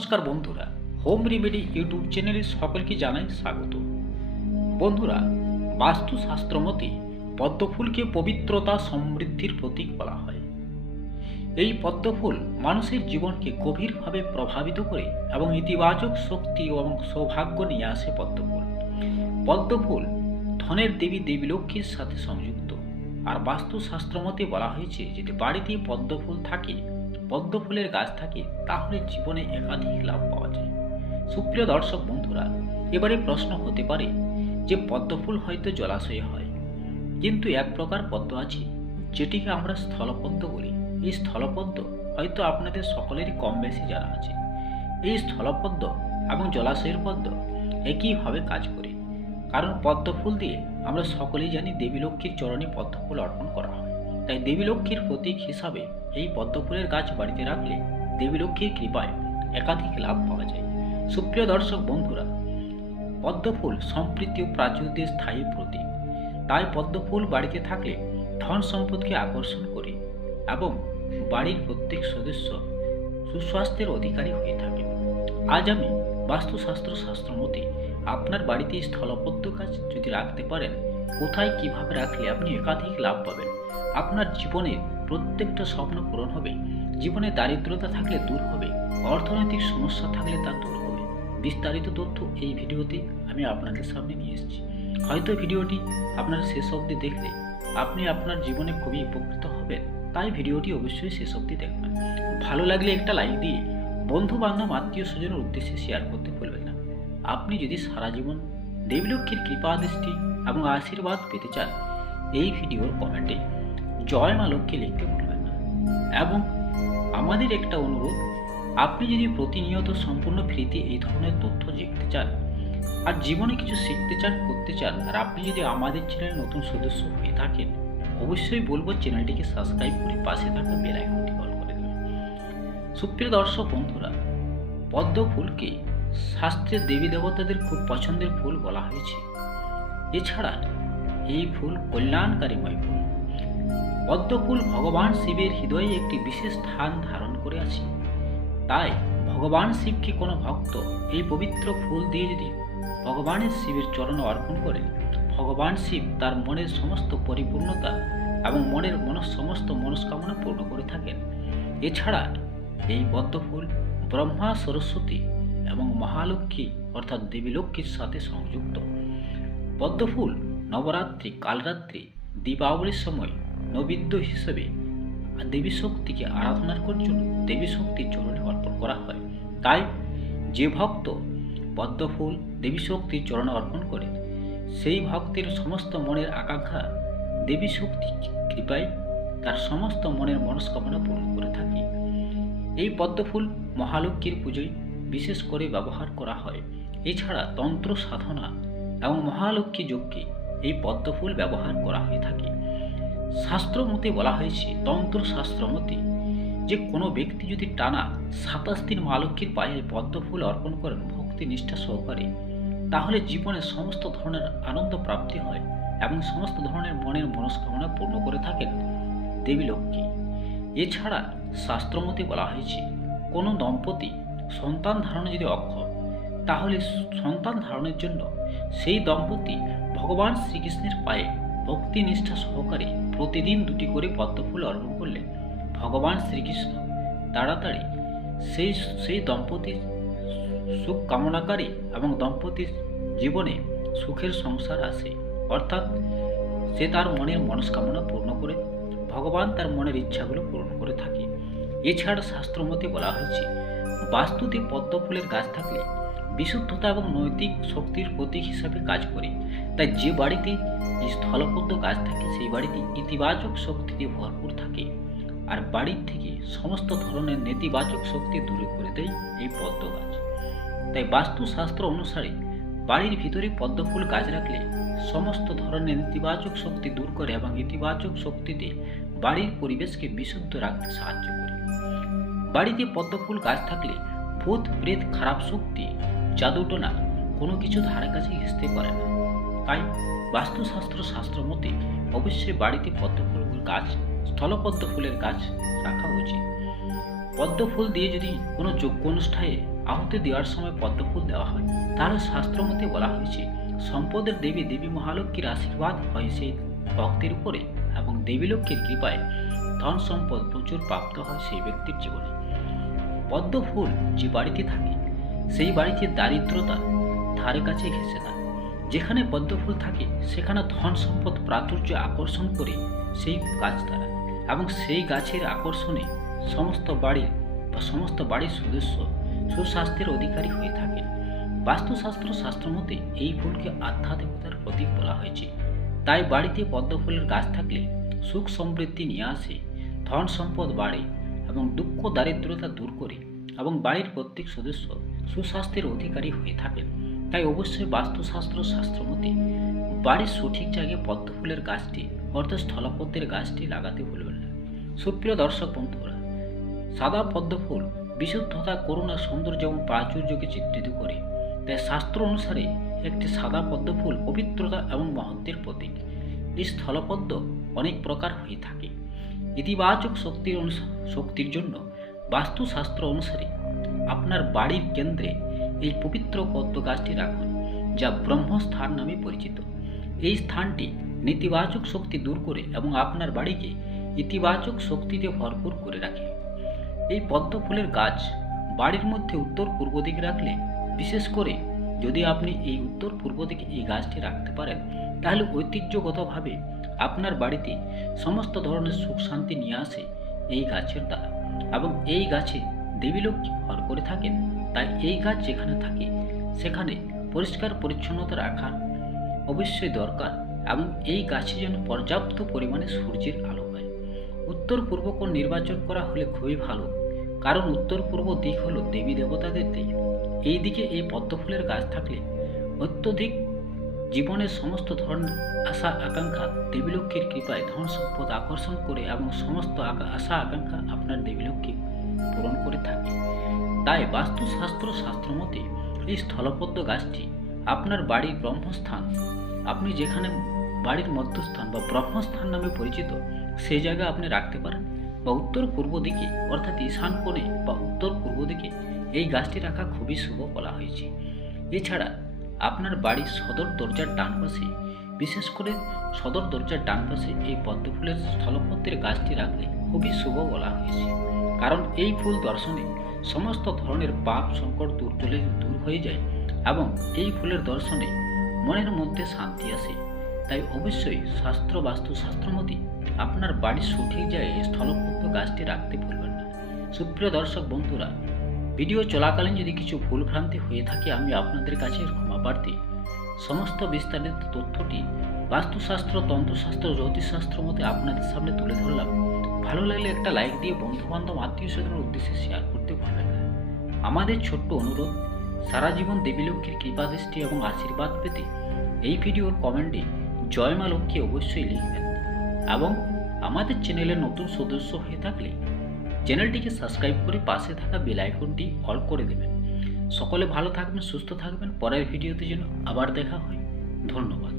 নমস্কার বন্ধুরা, home remedy YouTube চ্যানেলে সকলকে জানাই স্বাগত। বন্ধুরা বাস্তুশাস্ত্র মতে পদ্মফুলকে পবিত্রতা সমৃদ্ধির প্রতীক বলা হয়। এই পদ্মফুল মানুষের জীবনকে গভীরভাবে প্রভাবিত করে এবং ইতিবাচক শক্তি এবং সৌভাগ্য নিয়ে আসে পদ্মফুল। পদ্মফুল ধনের দেবী দেবী লক্ষ্মীর সাথে সংযুক্ত। আর বাস্তুশাস্ত্র মতে বলা হয়েছে, যদি বাড়িতে পদ্মফুল থাকে পদ্ম ফুলের গাছ থাকে, তাহলে জীবনে একাধিক লাভ পাওয়া যায়। সুপ্রিয় দর্শক বন্ধুরা, এবারে প্রশ্ন হতে পারে যে পদ্ম ফুল হয়তো জলাশয়ে হয়, কিন্তু এক প্রকার পদ্ম আছে, যেটিকে আমরা স্থলপদ্ম বলি। এই স্থলপদ্ম হয়তো আপনাদের সকলেরই কম বেশি জানা আছে। এই স্থলপদ্ম এবং জলাশয়ের পদ্ম একইভাবে কাজ করে, কারণ পদ্ম ফুল দিয়ে আমরা সকলেই জানি দেবী লক্ষ্মীর চরণে পদ্ম ফুল অর্পণ করা হয়। তাই দেবী লক্ষ্মীর প্রতীক হিসাবে এই পদ্মফুলের গাছ বাড়িতে রাখলে দেবী লক্ষ্মীর কৃপায় একাধিক লাভ পাওয়া যায়। সুপ্রিয় দর্শক বন্ধুরা, পদ্মফুল সম্প্রীতি ও প্রাচুর্যের স্থায়ী প্রতীক। তাই পদ্মফুল বাড়িতে থাকলে ধন সম্পদকে আকর্ষণ করে এবং বাড়ির প্রত্যেক সদস্য সুস্বাস্থ্যের অধিকারী হয়ে থাকে। আজ আমি বাস্তুশাস্ত্র শাস্ত্র মতে আপনার বাড়িতে স্থলপদ্ম গাছ যদি রাখতে পারেন কোথায় কীভাবে রাখলে আপনি একাধিক লাভ পাবেন? আপনার জীবনের প্রত্যেকটা স্বপ্ন পূরণ হবে। জীবনে দারিদ্রতা থাকলে দূর হবে। অর্থনৈতিক সমস্যা থাকলে তা দূর হবে। বিস্তারিত তথ্য এই ভিডিওতে আমি আপনাদের সামনে নিয়ে এসেছি। হয়তো ভিডিওটি আপনার শেষ অবধি দেখলে আপনি আপনার জীবনে খুবই উপকৃত হবেন। তাই ভিডিওটি অবশ্যই শেষ অবধি দেখবেন। ভালো লাগলে একটা লাইক দিয়ে বন্ধু বান্ধব আত্মীয় স্বজনের উদ্দেশ্যে শেয়ার করতে ভুলবেন না। আপনি যদি সারা জীবন দেবলক্ষ্মীর কৃপা দৃষ্টি এবং আশীর্বাদ পেতে চান এই ভিডিওর কমেন্টে জয় মা লক্ষ্মী লিখতে ভুলবেন না। এবং আমাদের একটা অনুরোধ, আপনি যদি প্রতিনিয়ত সম্পূর্ণ ফ্রিতে এই ধরনের তথ্য দেখতে চান আর জীবনে কিছু শিখতে চান, করতে চান আর আপনি যদি আমাদের চ্যানেল নতুন সদস্য হয়ে থাকেন, অবশ্যই বলব চ্যানেলটিকে সাবস্ক্রাইব করে পাশে থাকা বেল আইকনটি অল করে দেবেন সুপ্রিয় দর্শক বন্ধুরা, পদ্ম ফুলকে শাস্ত্রের দেবী দেবতাদের খুব পছন্দের ফুল বলা হয়েছে। এছাড়া এই ফুল কল্যাণকারীময় ফুল। পদ্মফুল ভগবান শিবের হৃদয়ে একটি বিশেষ স্থান ধারণ করে আছে। তাই ভগবান শিবকে কোনো ভক্ত এই পবিত্র ফুল দিয়ে যদি ভগবানের শিবের চরণে অর্পণ করে, ভগবান শিব তার মনের সমস্ত পরিপূর্ণতা এবং মনের মন সমস্ত মনস্কামনা পূর্ণ করে থাকেন। এছাড়া এই পদ্মফুল ব্রহ্মা, সরস্বতী এবং মহালক্ষ্মী অর্থাৎ দেবীলক্ষ্মীর সাথে সংযুক্ত। পদ্মফুল, নবরাত্রি, কালরাত্রি, দীপাবলির সময় নৈবেদ্য হিসেবে দেবী শক্তিকে আরাধনার জন্য দেবী শক্তির চরণে অর্পণ করা হয়। তাই যে ভক্ত পদ্মফুল, দেবী শক্তির চরণে অর্পণ করে, সেই ভক্তের সমস্ত মনের আকাঙ্ক্ষা দেবী শক্তি কৃপায় তার সমস্ত মনের মনস্কামনা পূরণ করে থাকে। এই পদ্মফুল মহালক্ষ্মীর পুজোয় বিশেষ করে ব্যবহার করা হয়। এছাড়া তন্ত্র সাধনা এবং মহালক্ষ্মী যজ্ঞে এই পদ্মফুল ব্যবহার করা হয়ে থাকে। শাস্ত্র মতে বলা হয়েছে, তন্ত্র শাস্ত্র মতে যে কোনো ব্যক্তি যদি টানা সাতাশ দিন মা লক্ষ্মীর পায়ে পদ্মফুল অর্পণ করেন, ভক্তি নিষ্ঠা সহকারে, তাহলে জীবনে সমস্ত ধরনের আনন্দ প্রাপ্তি হয় এবং সমস্ত ধরনের মনের মনস্কামনা পূর্ণ করে থাকেন দেবী লক্ষ্মী। এছাড়া শাস্ত্রমতে বলা হয়েছে, কোনো দম্পতি সন্তান ধারণে যদি অক্ষম, তাহলে সন্তান ধারণের জন্য সেই দম্পতি ভগবান শ্রীকৃষ্ণের পায়ে ভক্তি নিষ্ঠা সহকারে প্রতিদিন দুটি করে পদ্মফুল অর্পণ করলে ভগবান শ্রীকৃষ্ণ তাড়াতাড়ি সেই সেই দম্পতির সুখ কামনাকারী এবং দম্পতির জীবনে সুখের সংসার আসে। অর্থাৎ সে তার মনের মনস্কামনা পূর্ণ করে, ভগবান তার মনের ইচ্ছাগুলো পূরণ করে থাকে। এছাড়া শাস্ত্রমতে বলা হয়েছে, বাস্তুতে পদ্মফুলের গাছ থাকলে বিশুদ্ধতা এবং নৈতিক শক্তির প্রতীক হিসাবে কাজ করে। তাই যে বাড়িতে স্থলপদ্ম গাছ থাকে, সেই বাড়িতে ইতিবাচক শক্তিতে ভরপুর থাকে। আর বাড়ির থেকে সমস্ত ধরনের নেতিবাচক শক্তি দূরে করে দেয় এই পদ্ম গাছ। তাই বাস্তুশাস্ত্র অনুসারে বাড়ির ভিতরে পদ্মফুল গাছ রাখলে সমস্ত ধরনের নেতিবাচক শক্তি দূর করে এবং ইতিবাচক শক্তিতে বাড়ির পরিবেশকে বিশুদ্ধ রাখতে সাহায্য করে। বাড়িতে পদ্মফুল গাছ থাকলে ভূত প্রেত খারাপ শক্তি জাদুটোনা কোনো কিছু ধারে কাছে ঘেসতে পারে না। তাই বাস্তুশাস্ত্র শাস্ত্র মতে অবশ্যই বাড়িতে পদ্মফুল গাছ, স্থলপদ্ম ফুলের গাছ রাখা উচিত। পদ্ম ফুল দিয়ে যদি কোনো যোগ্য অনুষ্ঠানে আহুতি দেওয়ার সময় পদ্মফুল দেওয়া হয়, তাহলে শাস্ত্রমতে বলা হয়েছে, সম্পদের দেবী দেবী মহালক্ষ্মীর আশীর্বাদ হয় সেই ভক্তের উপরে এবং দেবী লক্ষ্মীর কৃপায় ধন সম্পদ প্রচুর প্রাপ্ত হয় সেই ব্যক্তির জীবনে। পদ্ম ফুল যে বাড়িতে থাকে সেই বাড়িতে দারিদ্রতা ধারে কাছে ঘেসে না। যেখানে পদ্ম ফুল থাকে, সেখানে ধন সম্পদ প্রাচুর্য আকর্ষণ করে সেই গাছ দ্বারা। এবং সেই গাছের আকর্ষণে সমস্ত বাড়ির বা সমস্ত বাড়ির সদস্য সুস্বাস্থ্যের অধিকারী হয়ে থাকেন। বাস্তুশাস্ত্র শাস্ত্র মতে এই ফুলকে আধ্যাত্মিকতার প্রতীক বলা হয়েছে। তাই বাড়িতে পদ্ম ফুলের গাছ থাকলে সুখ সমৃদ্ধি নিয়ে আসে, ধন সম্পদ বাড়ে এবং দুঃখ দারিদ্রতা দূর করে এবং বাড়ির প্রত্যেক সদস্য সুস্বাস্থ্যের অধিকারী হয়ে থাকেন। তাই অবশ্যই বাস্তুশাস্ত্র, শাস্ত্রমতে বাড়ির সঠিক জায়গায় পদ্ম ফুলের গাছটি অর্থাৎ স্থলপদ্মের গাছটি লাগাতে ভুলবেন না। সুপ্রিয় দর্শক বন্ধুরা, সাদা পদ্ম ফুল বিশুদ্ধতা, করুণা, সৌন্দর্য এবং প্রাচুর্যকে চিত্রিত করে। তাই শাস্ত্র অনুসারে একটি সাদা পদ্ম ফুল পবিত্রতা এবং মহত্বের প্রতীক। এই স্থলপদ্ম অনেক প্রকার হয়ে থাকে। ইতিবাচক শক্তির শক্তির জন্য বাস্তুশাস্ত্র অনুসারে আপনার বাড়ির কেন্দ্রে এই পবিত্র পদ্ম গাছটি রাখুন, যা ব্রহ্মস্থান নামে পরিচিত। এই স্থানটি নেতিবাচক শক্তি দূর করে এবং আপনার বাড়িকে ইতিবাচক শক্তিতে ভরপুর করে রাখে। এই পদ্ম ফুলের গাছ বাড়ির মধ্যে উত্তর পূর্ব দিকে রাখলে, বিশেষ করে যদি আপনি এই উত্তর পূর্ব দিকে এই গাছটি রাখতে পারেন, তাহলে ঐতিহ্যগতভাবে আপনার বাড়িতে সমস্ত ধরনের সুখ শান্তি নিয়ে আসে এই গাছের দ্বারা। এবং এই গাছে দেবীলক্ষ্মী ভর করে থাকেন, তাই এই গাছ যেখানে থাকে, সেখানে পরিষ্কার পরিচ্ছন্নতা রাখার অবশ্যই দরকার এবং এই গাছে যেন পর্যাপ্ত পরিমাণে সূর্যের আলো হয় উত্তর পূর্ব কোণ নির্বাচন করা হলে খুবই ভালো, কারণ উত্তর পূর্ব দিক হল দেবী দেবতাদের দিক এই দিকে এই পদ্মফুলের গাছ থাকলে অত্যধিক জীবনের সমস্ত ধরনের আশা, আকাঙ্ক্ষা দেবীলক্ষ্মীর কৃপায় ধন সম্পদ আকর্ষণ করে এবং সমস্ত আশা, আকাঙ্ক্ষা আপনার দেবীলক্ষ্মী পূরণ করে থাকে। তাই বাস্তুশাস্ত্র শাস্ত্রমতে এই স্থলপদ্ম গাছটি আপনার বাড়ির ব্রহ্মস্থান। আপনি যেখানে বাড়ির মধ্যস্থান বা ব্রহ্মস্থান নামে পরিচিত সেই জায়গায় আপনি রাখতে পারেন বা উত্তর পূর্ব দিকে, অর্থাৎ ঈশান কোণে বা উত্তর পূর্ব দিকে এই গাছটি রাখা খুবই শুভ বলা হয়েছে। এছাড়া আপনার বাড়ির সদর দরজার ডান পাশে, বিশেষ করে সদর দরজার ডান পাশে এই পদ্মফুলের স্থলপত্রের গাছটি রাখলে খুবই শুভ বলা হয়েছে। কারণ এই ফুল দর্শনে সমস্ত ধরনের পাপ সংকট দূর চলে দূর হয়ে যায় এবং এই ফুলের দর্শনে মনের মধ্যে শান্তি আসে। তাই অবশ্যই শাস্ত্র বাস্তু শাস্ত্রমতে আপনার বাড়ির সঠিক জায়গায় স্থলপদ্ম গাছটি রাখতে ভুলবেন না। সুপ্রিয় দর্শক বন্ধুরা, ভিডিও চলাকালীন যদি কিছু ভুল ভ্রান্তি হয়ে থাকে, আমি আপনাদের কাছে ক্ষমা প্রার্থী। সমস্ত বিস্তারিত তথ্যটি বাস্তুশাস্ত্র, তন্ত্রশাস্ত্র, জ্যোতিষশাস্ত্র মতে আপনাদের সামনে তুলে ধরলাম। ভালো লাগলে একটা লাইক দিয়ে বন্ধু বান্ধব আত্মীয় স্বজনের উদ্দেশ্যে শেয়ার করতে ভুলবেন না। আমাদের ছোট্ট অনুরোধ, সারা জীবন দেবী লক্ষ্মীর কৃপাদৃষ্টি এবং আশীর্বাদ পেতে এই ভিডিওর কমেন্টে জয় মা লক্ষ্মী অবশ্যই লিখবেন এবং আমাদের চ্যানেলের নতুন সদস্য হয়ে থাকলে চ্যানেলটিকে সাবস্ক্রাইব করে পাশে থাকা বেল আইকনটি অল করে দেবেন। সকলে ভালো থাকবেন, সুস্থ থাকবেন। পরের ভিডিওতে যেন আবার দেখা হয়। ধন্যবাদ।